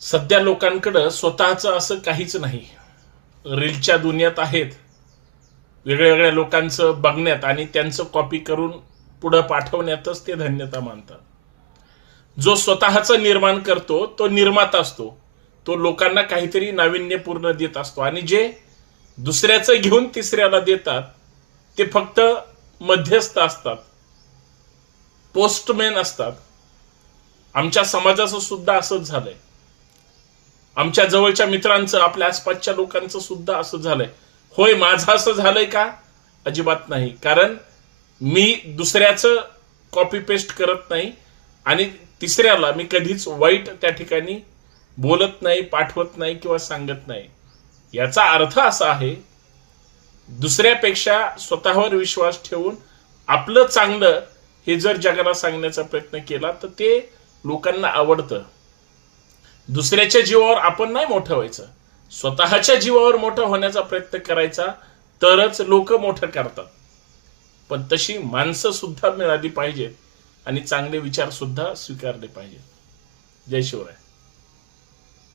सध्या लोकांकडे स्वतःचं असं काहीच नाही. रीलच्या दुनियेत आहेत, वेगळ्या वेगळ्या लोकांचं बघण्यात आणि त्यांचं कॉपी करून पुढे पाठवण्यातच ते धन्यता मानतात. जो स्वतःचं निर्माण करतो तो निर्माता असतो, तो लोकांना काहीतरी नाविन्यपूर्ण देत असतो. आणि जे दुसऱ्याचं घेऊन तिसऱ्याला देतात ते फक्त मध्यस्थ असतात, पोस्टमॅन असतात. आमच्या समाजाचं सुद्धा असंच झालंय. आमच्या जवळच्या मित्रांचं, आपल्या आसपासच्या लोकांचं सुद्धा असं झालंय. होय, माझं असं झालंय का? अजिबात नाही. कारण मी दुसऱ्याचं कॉपी पेस्ट करत नाही आणि तिसऱ्याला मी कधीच वाईट त्या ठिकाणी बोलत नाही, पाठवत नाही किंवा सांगत नाही. याचा अर्थ असा आहे, दुसऱ्यापेक्षा स्वतःवर विश्वास ठेवून आपलं चांगलं हे जर जगाला सांगण्याचा प्रयत्न केला तर ते लोकांना आवडतं. दुसऱ्याच्या जीवावर आपण नाही मोठं व्हायचं, स्वतःच्या जीवावर मोठं होण्याचा प्रयत्न करायचा, तरच लोक मोठं करतात. पण तशी माणसं सुद्धा मिळाली पाहिजेत आणि चांगले विचार सुद्धा स्वीकारले पाहिजेत. जय शिवराय.